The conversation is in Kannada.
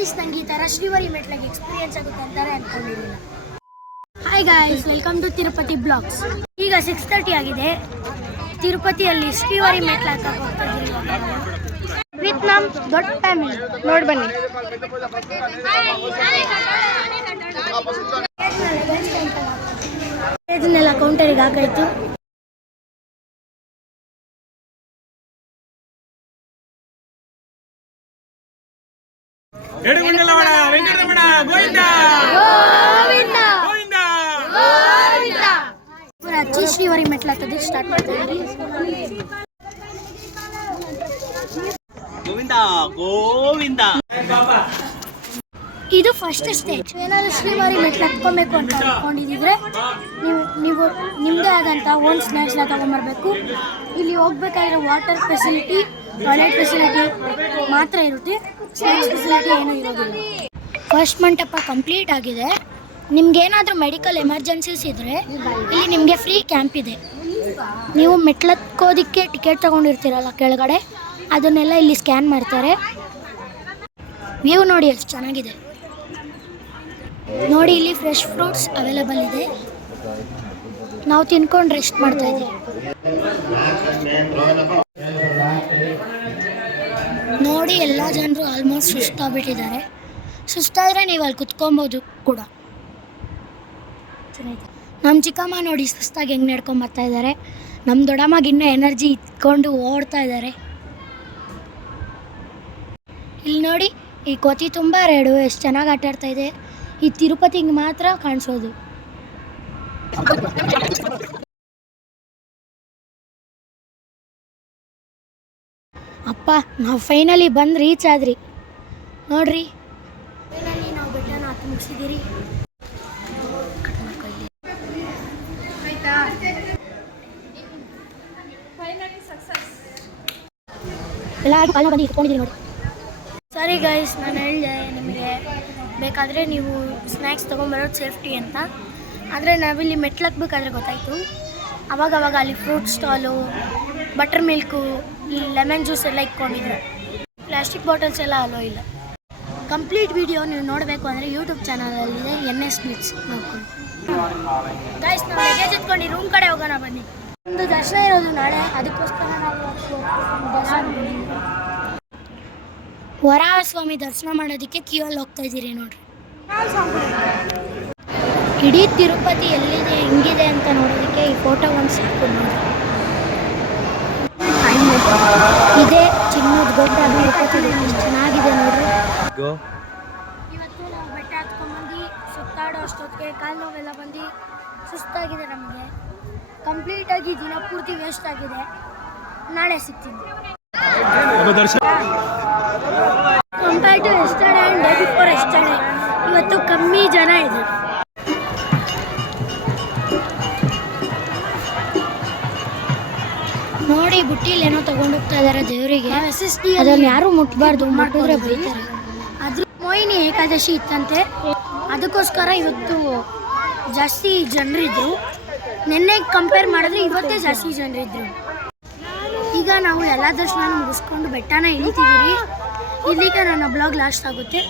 ಗೈಸ್ ನಂಗೆ ಈ ಥರ ಶ್ರೀವಾರಿ ಮೆಟ್ಲಾಗಿ ಎಕ್ಸ್ಪೀರಿಯನ್ಸ್ ಆಗುತ್ತೆ ಅಂತಾರೆ ಅನ್ಕೊಂಡಿರಲಿಲ್ಲ. Hi guys, welcome to Tirupati blogs. ಈಗ 6:30 ಆಗಿದೆ. ತಿರುಪತಿಯಲ್ಲಿ ಶ್ರೀವಾರಿ ಮೆಟ್ಲಾಗ ಹೋಗ್ತಾ ಇದ್ದೀವಿ ವಿತ್ ನಮ್ಮ ದೊಡ್ಡ ಫ್ಯಾಮಿಲಿ. ನೋಡಿ ಬನ್ನಿ. ಇದನ್ನೆಲ್ಲ ಕೌಂಟರಿಗೆ ಹಾಕಾಯ್ತು. ಹಚ್ಚಿ ಶ್ರೀವಾರಿ ಮೆಟ್ಲ ಹತ್ತೋದಕ್ಕೆ ಸ್ಟಾರ್ಟ್ ಮಾಡ್ತೀವಿ. ಇದು ಫಸ್ಟ್ ಸ್ಟೇಜ್. ಏನಾದರೂ ಶ್ರೀವಾರಿ ಮೆಟ್ಲು ಹತ್ಕೊಬೇಕು ಅಂತ ಅಂದ್ಕೊಂಡಿದ್ರೆ ನೀವು ನಿಮ್ಮದೇ ಆದಂಥ ಓನ್ ಸ್ನ್ಯಾಕ್ಸ್ನ ತೊಗೊಂಬರ್ಬೇಕು. ಇಲ್ಲಿ ಹೋಗ್ಬೇಕಾದ್ರೆ ವಾಟರ್ ಫೆಸಿಲಿಟಿ, ಟಾಯ್ಲೆಟ್ ಫೆಸಿಲಿಟಿ ಮಾತ್ರ ಇರುತ್ತೆ. ಸ್ನ್ಯಾಕ್ಸ್ ಫೆಸಿಲಿಟಿ ಏನೂ ಇರೋದಿಲ್ಲ. ಫಸ್ಟ್ ಮಂಟಪ ಕಂಪ್ಲೀಟ್ ಆಗಿದೆ. ನಿಮ್ಗೇನಾದರೂ ಮೆಡಿಕಲ್ ಎಮರ್ಜೆನ್ಸೀಸ್ ಇದ್ದರೆ ಇಲ್ಲಿ ನಿಮಗೆ ಫ್ರೀ ಕ್ಯಾಂಪ್ ಇದೆ. ನೀವು ಮೆಟ್ಲತ್ಕೋದಕ್ಕೆ ಟಿಕೆಟ್ ತೊಗೊಂಡಿರ್ತೀರಲ್ಲ ಕೆಳಗಡೆ, ಅದನ್ನೆಲ್ಲ ಇಲ್ಲಿ ಸ್ಕ್ಯಾನ್ ಮಾಡ್ತಾರೆ. ವ್ಯೂ ನೋಡಿ ಎಷ್ಟು ಚೆನ್ನಾಗಿದೆ. ನೋಡಿ ಇಲ್ಲಿ ಫ್ರೆಶ್ ಫ್ರೂಟ್ಸ್ ಅವೈಲೇಬಲ್ ಇದೆ. ನಾವು ತಿನ್ಕೊಂಡು ರೆಸ್ಟ್ ಮಾಡ್ತಾ ಇದ್ದೀವಿ. ನೋಡಿ ಎಲ್ಲ ಜನರು ಆಲ್ಮೋಸ್ಟ್ ಸುಸ್ತಾಗ್ಬಿಟ್ಟಿದ್ದಾರೆ. ಸುಸ್ತಾದರೆ ನೀವು ಅಲ್ಲಿ ಕುತ್ಕೊಬೋದು ಕೂಡ. ನಮ್ಮ ಚಿಕ್ಕಮ್ಮ ನೋಡಿ ಸುಸ್ತಾಗಿ ಹೆಂಗೆ ನಡ್ಕೊಂಬರ್ತಾ ಇದ್ದಾರೆ. ನಮ್ಮ ದೊಡ್ಡಮ್ಮಗೆ ಇನ್ನೂ ಎನರ್ಜಿ ಇಟ್ಕೊಂಡು ಓಡ್ತಾ ಇದ್ದಾರೆ. ಇಲ್ಲಿ ನೋಡಿ ಈ ಕೋತಿ ತುಂಬ ರೇಡು ಎಷ್ಟು ಚೆನ್ನಾಗಿ ಆಟಾಡ್ತಾ ಇದೆ. ಈ ತಿರುಪತಿಗೆ ಮಾತ್ರ ಕಾಣಿಸೋದು. ಅಪ್ಪ, ನಾವು ಫೈನಲಿ ಬಂದು ರೀಚ್ ಆದ್ರಿ. ನೋಡ್ರಿ, ಫೈನಲಿ ನಾವು ಬೆಟ್ಟನ ಹತ್ತಿ ಮುಗಿಸಿದ್ದೀರಿ. ಎಲ್ಲರೂ ಕಾಲ ಬಂದು ಇಟ್ಕೊಂಡಿದ್ದೀರಿ ನೋಡಿ. ಸರಿ ಗೈಸ್, ನಾನು ಹೇಳಿದೆ ನಿಮಗೆ ಬೇಕಾದರೆ ನೀವು ಸ್ನ್ಯಾಕ್ಸ್ ತೊಗೊಂಬರೋದು ಸೇಫ್ಟಿ ಅಂತ. ಆದರೆ ನಾವಿಲ್ಲಿ ಮೆಟ್ಲಕ್ಬೇಕಾದ್ರೆ ಗೊತ್ತಾಯಿತು. ಅವಾಗವಾಗ ಅಲ್ಲಿ fruit stall, butter milk, lemon juice ಎಲ್ಲ ಇಟ್ಕೊಂಡಿದ್ರು. ಪ್ಲಾಸ್ಟಿಕ್ ಬಾಟಲ್ಸ್ ಎಲ್ಲ ಅಲೋ ಇಲ್ಲ. ಕಂಪ್ಲೀಟ್ ವಿಡಿಯೋ ನೀವು ನೋಡಬೇಕು ಅಂದರೆ ಯೂಟ್ಯೂಬ್ ಚಾನಲಲ್ಲಿದೆ, NS Bits ನೋಡ್ಕೊಂಡು. ಗೈಸ್, ನಾವು ಲಗೇಜ್ ಎತ್ಕೊಂಡು ರೂಮ್ ಕಡೆ ಹೋಗೋಣ ಬನ್ನಿ. ಒಂದು ದರ್ಶನ ಇರೋದು ನಾಳೆ, ಅದಕ್ಕೋಸ್ಕರ ನಾವು ವರಾಹ ಸ್ವಾಮಿ ದರ್ಶನ ಮಾಡೋದಕ್ಕೆ ಕ್ಯೂಯಲ್ಲಿ ಹೋಗ್ತಾ ಇದ್ದೀರಿ ನೋಡ್ರಿ. ಇಡೀ ತಿರುಪತಿ ಎಲ್ಲಿದೆ ಹೆಂಗಿದೆ ಅಂತ ನೋಡೋದಕ್ಕೆ ಈ ಫೋಟೋ ಒಂದು ಸಾಕು ನೋಡಿ. ಇದೇ ಚಿನ್ನದ ಗೋಪುರ ತಿರುಪತಿ ಚೆನ್ನಾಗಿದೆ ನೋಡ್ರಿ. ಇವತ್ತು ನಾವು ಬೆಟ್ಟ ಹತ್ಕೊಂಡ್ಬಂದು ಸುತ್ತಾಡೋ ಅಷ್ಟೊತ್ತಿಗೆ ಕಾಲು ನೋವೆಲ್ಲ ಬಂದು ಸುಸ್ತಾಗಿದೆ. ನಮಗೆ ಕಂಪ್ಲೀಟಾಗಿ ದಿನ ಪೂರ್ತಿ ವೇಸ್ಟ್ ಆಗಿದೆ. ನಾಳೆ ಸಿಗ್ತಿದ್ದೆ. Compare to yesterday and day before yesterday ಇವತ್ತು ಕಮ್ಮಿ ಜನ ಇದೆ. ನೋಡಿ, ಬುಟ್ಟಿಲಿ ಏನೋ ತೊಗೊಂಡೋಗ್ತಾ ಇದ್ದಾರೆ ದೇವರಿಗೆ. ಅದನ್ನು ಯಾರೂ ಮುಟ್ಬಾರ್ದು, ಮುಟ್ಟಿದ್ರೆ ಬೈತಾರೆ. ಅದ್ರ ಮೊಯ್ನಿ ಏಕಾದಶಿ ಇತ್ತಂತೆ, ಅದಕ್ಕೋಸ್ಕರ ಇವತ್ತು ಜಾಸ್ತಿ ಜನರಿದ್ರು. ನೆನ್ನೆಗೆ ಕಂಪೇರ್ ಮಾಡಿದ್ರೆ ಇವತ್ತೇ ಜಾಸ್ತಿ ಜನರಿದ್ರು. ಈಗ ನಾವು ಎಲ್ಲ ದರ್ಶನ ಮುಗಿಸ್ಕೊಂಡು ಬೆಟ್ಟನ ಇಳಿತಿದ್ದೀವಿ. ಇಲ್ಲಿಗೆ ನನ್ನ ಬ್ಲಾಗ್ ಲಾಸ್ಟ್ ಆಗುತ್ತೆ.